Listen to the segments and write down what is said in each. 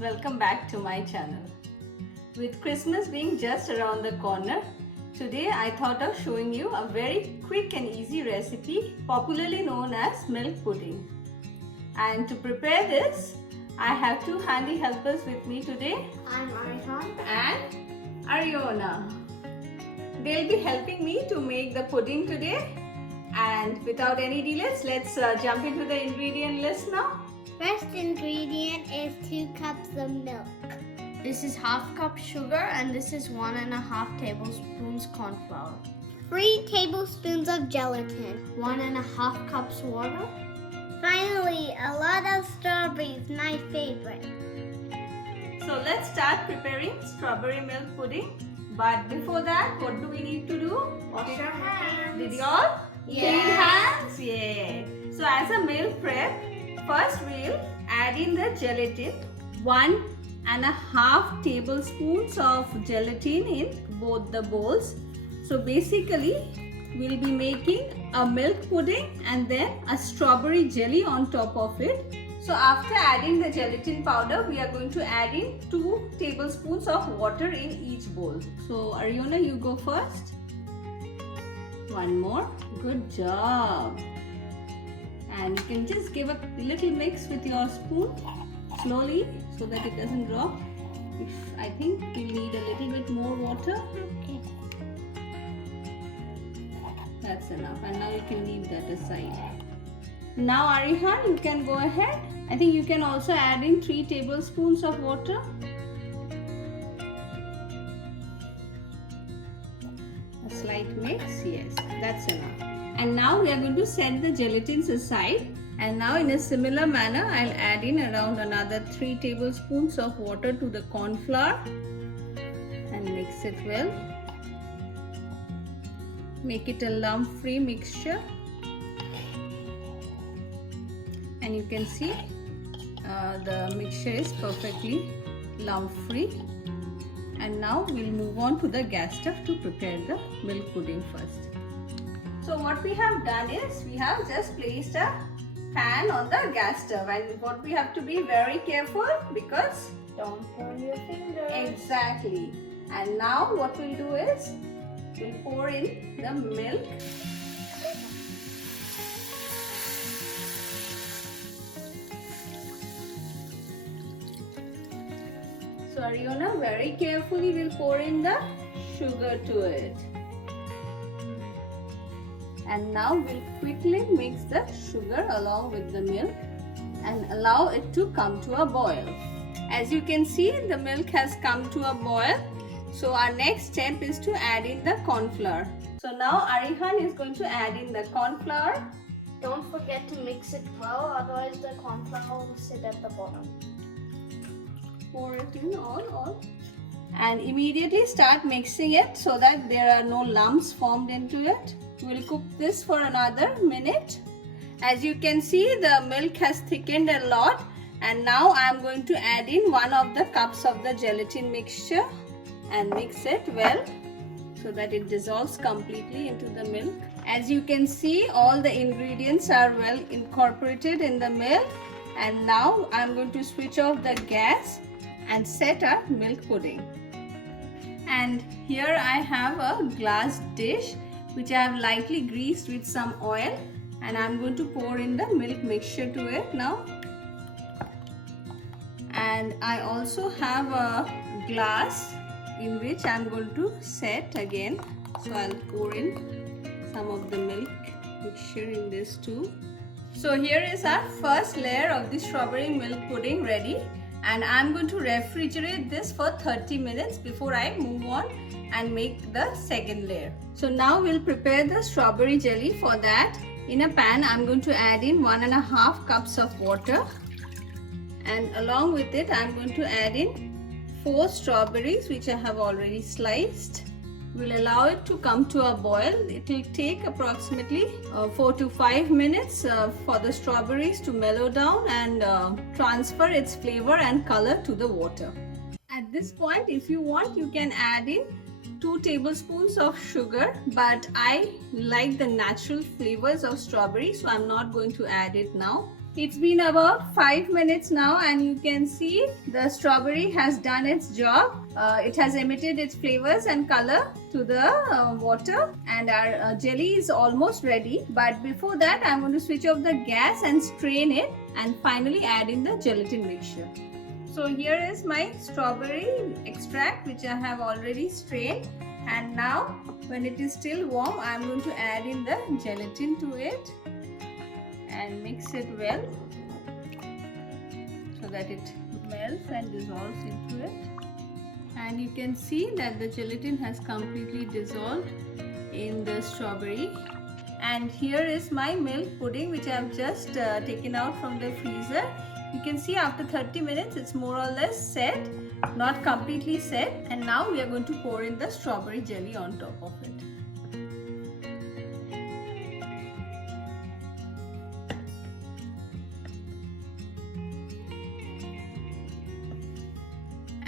welcome back to my channel. With Christmas being just around the corner, today I thought of showing you a very quick and easy recipe popularly known as milk pudding. And to prepare this, I have two handy helpers with me today. I'm Arihan. And Ariona. They'll be helping me to make the pudding today. And without any delays, let's jump into the ingredient list now. First ingredient is 2 cups of milk. This is half cup sugar and this is 1.5 tablespoons corn flour. 3 tablespoons of gelatin. 1.5 cups water. Finally, a lot of strawberries, my favorite. So let's start preparing strawberry milk pudding. But before that, what do we need to do? Wash your hands. Did you all? Yes. Clean hands? Yeah. So as a milk prep, first we'll add in the gelatin. 1.5 tablespoons of gelatin in both the bowls. So basically, we'll be making a milk pudding and then a strawberry jelly on top of it. So after adding the gelatin powder, we are going to add in 2 tablespoons of water in each bowl. So Ariona, you go first. One more. Good job. And you can just give a little mix with your spoon slowly so that it doesn't drop. I think you'll need a little bit more water. Okay. That's enough. And now you can leave that aside. Now Arihan, you can go ahead. I think you can also add in 3 tablespoons of water. A slight mix, yes, that's enough. And now we are going to set the gelatins aside. And now in a similar manner, I'll add in around another 3 tablespoons of water to the corn flour and mix it well. Make it a lump-free mixture. And you can see the mixture is perfectly lump-free. And now we'll move on to the gas stove to prepare the milk pudding first. So what we have done is we have just placed a pan on the gas stove, and what we have to be very careful because Don't burn your fingers. exactly. And now what we'll do is we'll pour in the milk. So Ariona, very carefully we'll pour in the sugar to it. And now we'll quickly mix the sugar along with the milk and allow it to come to a boil. As you can see, the milk has come to a boil. So our next step is to add in the corn flour. So now Arihan is going to add in the corn flour. Don't forget to mix it well, otherwise the corn flour will sit at the bottom. Pour it in all. And immediately start mixing it so that there are no lumps formed into it. We'll cook this for another minute. As you can see, the milk has thickened a lot, and now I'm going to add in 1 of the cups of the gelatin mixture and mix it well so that it dissolves completely into the milk. As you can see, all the ingredients are well incorporated in the milk, and now I'm going to switch off the gas and set our milk pudding. And here I have a glass dish which I have lightly greased with some oil, and I'm going to pour in the milk mixture to it now. And I also have a glass in which I'm going to set again. So I'll pour in some of the milk mixture in this too. So here is our first layer of the strawberry milk pudding ready. And I'm going to refrigerate this for 30 minutes before I move on and make the second layer. So now we'll prepare the strawberry jelly. For that, in a pan I'm going to add in 1.5 cups of water, and along with it I'm going to add in 4 strawberries which I have already sliced. We'll allow it to come to a boil. It will take approximately 4 to 5 minutes for the strawberries to mellow down and transfer its flavor and color to the water. At this point, if you want, you can add in 2 tablespoons of sugar, but I like the natural flavors of strawberry, so I'm not going to add it now. It's been about 5 minutes now, and you can see the strawberry has done its job. It has emitted its flavors and color to the water, and our jelly is almost ready. But before that, I'm going to switch off the gas and strain it, and finally add in the gelatin mixture. So here is my strawberry extract, which I have already strained, and now when it is still warm, I'm going to add in the gelatin to it and mix it well so that it melts and dissolves into it. And you can see that the gelatin has completely dissolved in the strawberry. And here is my milk pudding, which I have just taken out from the freezer. You can see after 30 minutes it's more or less set, not completely set. And now we are going to pour in the strawberry jelly on top of it.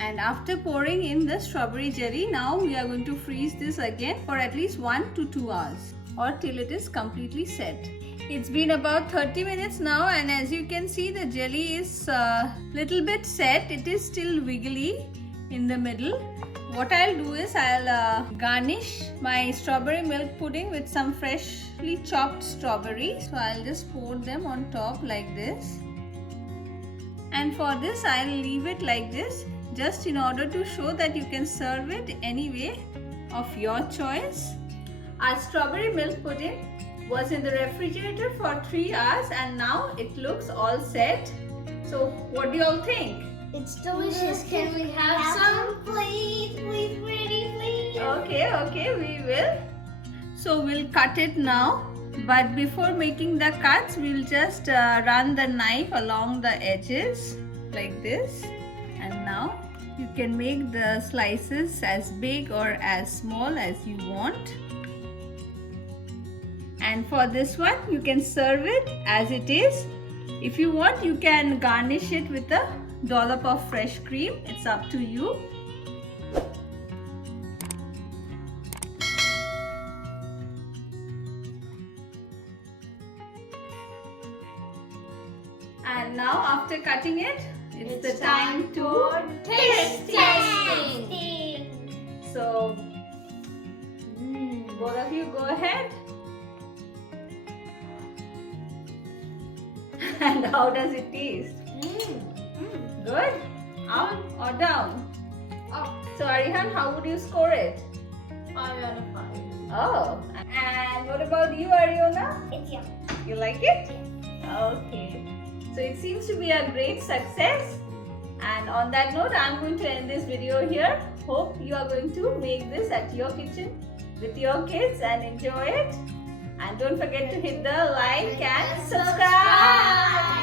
And after pouring in the strawberry jelly, now we are going to freeze this again for at least 1 to 2 hours, or till it is completely set. It's been about 30 minutes now, and as you can see, the jelly is little bit set. It is still wiggly in the middle. What I'll do is I'll garnish my strawberry milk pudding with some freshly chopped strawberries. So I'll just pour them on top like this. And for this, I'll leave it like this, just in order to show that you can serve it any way of your choice. Our strawberry milk pudding was in the refrigerator for 3 hours, and now it looks all set. So what do you all think? It's delicious. Can we have some? Please, please, pretty, please. Okay, we will. So we'll cut it now. But before making the cuts, we'll just run the knife along the edges like this. And now you can make the slices as big or as small as you want. And for this one, you can serve it as it is. If you want, you can garnish it with a dollop of fresh cream. It's up to you. And now after cutting it, it's the time to taste testing. So, both of you go ahead. And how does it taste? Good? Up or down? Up. So Arihan, how would you score it? 5 out of 5. Oh, and what about you, Ariona? It's yum. You like it? Okay. So it seems to be a great success. And on that note, I'm going to end this video here. Hope you are going to make this at your kitchen with your kids and enjoy it. And don't forget to hit the like and subscribe.